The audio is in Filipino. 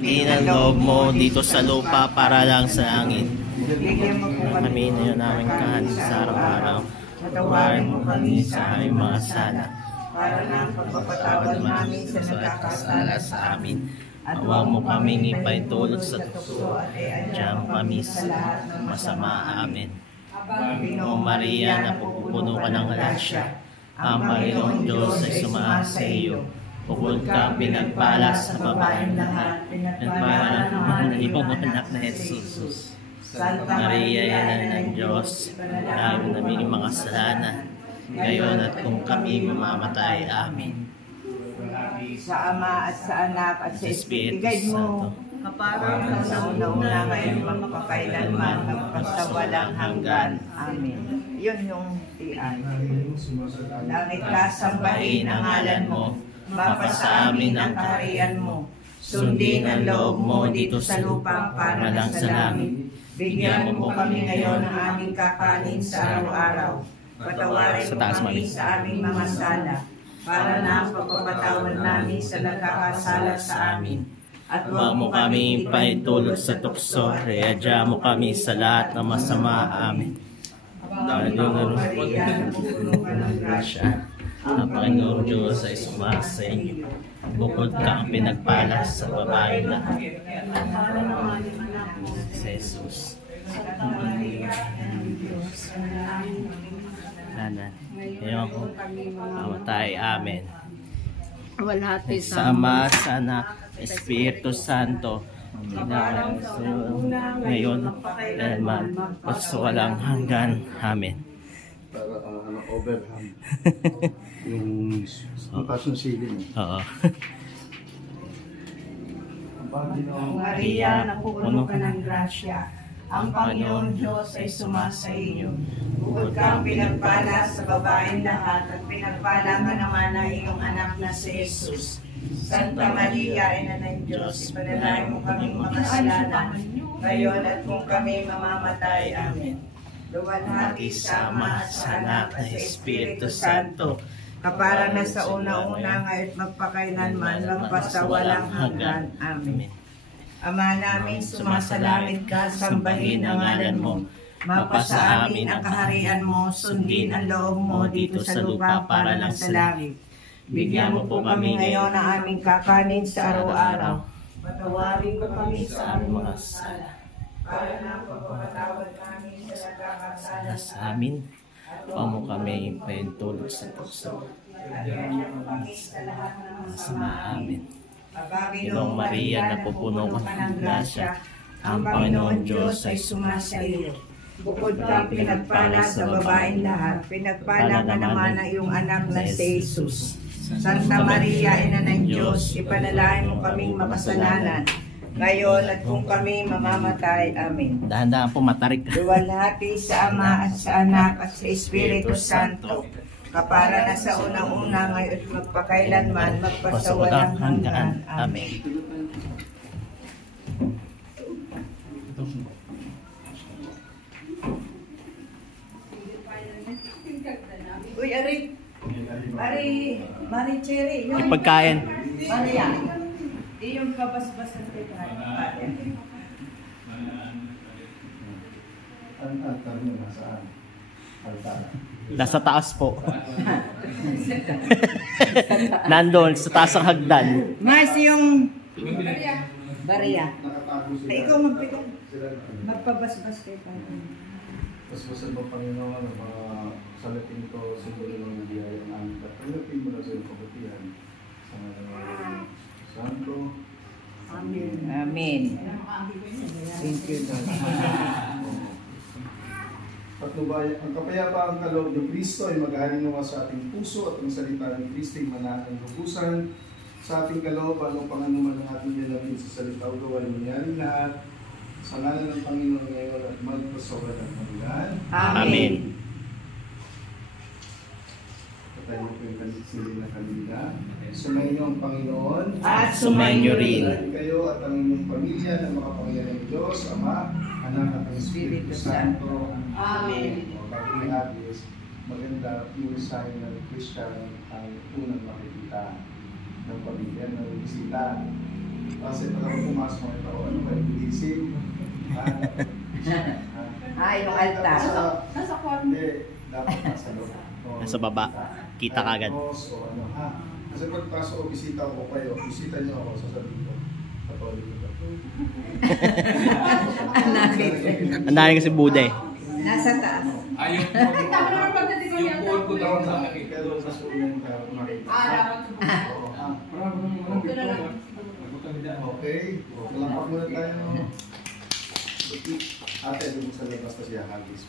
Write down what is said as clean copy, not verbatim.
Sundin ang loob mo dito sa lupa para lang sa langit. Bigyan mo po Kami na namin kahanin sa araw-araw. Patawarin mo kami sa aming mga sala. para na ang pagpapatawad namin sa nagkakasala sa amin. Huwag mo kaming ipaitulog sa tukso at diyan kami sa lahat ng masama. Amen. O Maria, napupuno ka ng grasya, ang Panginoong Diyos ay sumasa iyo. Bukod kang pinagpala sa babaeng lahat, pinagpala naman ang iyong anak na Jesus. Santa Maria, Ina ng Diyos, panalangin namin mga kasalanan, ngayon at kung kami mamamatay. Amen. Sa Ama at sa Anak at sa Espiritu mo, kaparang sa una ngayon magpakailanman sa walang hanggan. Amen. Yun yung tiyan. Langit ka, sambahin ang ngalan mo, mapasa amin ang kaharian mo, sundin ang loob mo dito sa lupa para lang sa langit. Bigyan mo kami ngayon ng aming kakanin sa araw-araw. Patawarin mo kami sa aming mga sala, para na ang pagpapatawad namin sa nagkakasala sa amin. At huwag mo kami ipaitulog sa tukso, readya mo kami sa lahat ng masama. Amen. Dahil yung grasya, ang Panginoong Diyos ay sumasa inyo. Bukod kang pinagpala sa babaeng lahat. Jesus. Sana. Ngayon ko mamatay. Amen. Walhati sa Ama, sa Anak, Espiritu Santo, ngayon, dahil man, walang hanggan. Amen. Para overhand. Yung pasong siling. Oo. Maria, napupuno ka ng grasya. Ang Panginoon Diyos ay sumasa iyo. Bukod kang pinagpala sa babaeng lahat at pinagpala ka naman ng iyong anak na si Jesus. Santa Maria, Ina ng Diyos, panalangin mo kaming makasalanan, ngayon at kung kami mamamatay. Amen. Luwalhati sa Ama at sa Anak at sa Espiritu Santo, kapara na sa una-una ngayon magpakailanman, magpasa walang hanggan. Amen. Ama namin, sumasalangit ka, sambahin ang ngalan mo. Mapasa amin ang kaharian mo, sundin ang loob mo dito sa lupa para lang sa langit. Bigyan mo po kami ngayon ng aming kakanin sa araw-araw. Patawarin ko kami sa aming mga sala, para na ang pagpapatawad namin sa nagkakasala sa amin. Huwag mo kami ipaitulog sa tukso. Masama. Amen. Ginoong Maria, napupuno ka ng grasya, ang Panginoon Diyos ay sumasa iyo. Bukod kang pinagpala sa babaeng lahat, pinagpala ka naman ang iyong anak na si Jesus. Santa Maria, Ina ng Diyos, ipanalangin mo kaming makasalanan, ngayon at kung kami mamamatay. Amen. Dahan-dahan po, matarik. Luwalhati sa Ama at sa Anak at sa Espiritu Santo, kapara na sa unang-una ngayon at magpakailanman, magpasawalang hanggan. Amen. Uy, Ari Cherry. Yung pagkain. Maria. Yung kabasbasan kay Ari. Ang altar mo nasaan? Altar. Nasa taas po. Nandun, sa taas ang hagdan. Mas yung Maria. Nakatago sila. Ikaw magpitong. Sila. Magpabasbas kay Ari. Tapos sa Panginoon, salatin ko sa mga ng biyaya ng amin. Tanggapin mo na sa iyong kabutihan. Sa mga Santo. Amen. Amen. Thank you, Lord. Patnubay, ang kapayapaang kaloob ng Kristo ay maghahalinawa sa ating puso at ang salita ng Kristo ay manatang lubusan sa ating kalooban o panganuman ng ating dalawin sa salita o gawain nangyari lahat sa ngalan ng Panginoon ngayon at magpasawa ng Panginoon. Amen. Patayin po yung kalisili na kanila. Sumayin ang Panginoon At sumayin niyo rin. kayo at ang inyong pamilya na makapangyarihan ng Diyos, Ama, Anak at ang Espiritu Santo. Amen. O bago i-habis, maganda yung sign ng Christian ang unang makikita ng pamilya ng bisita. Kasi pag ako pumasok, makita ko, ano kayo, bilising. Yung altar. Nasa kwarto. Hindi, dapat nasa loob. Nasa baba. Kita kagad. Cross o ano, ha? Kasi pagpasok o bisita ko kayo, bisita niyo ako, sasabihin ko. Katoliko ko. Ang dami kasi Buddha eh. Nasa taas. Yung phone ko daw sa akin. Pero sa sunan ka makita. Oo, ha? Okay, lampak muna tayo. Ate, doon sa labas na siya, hagis.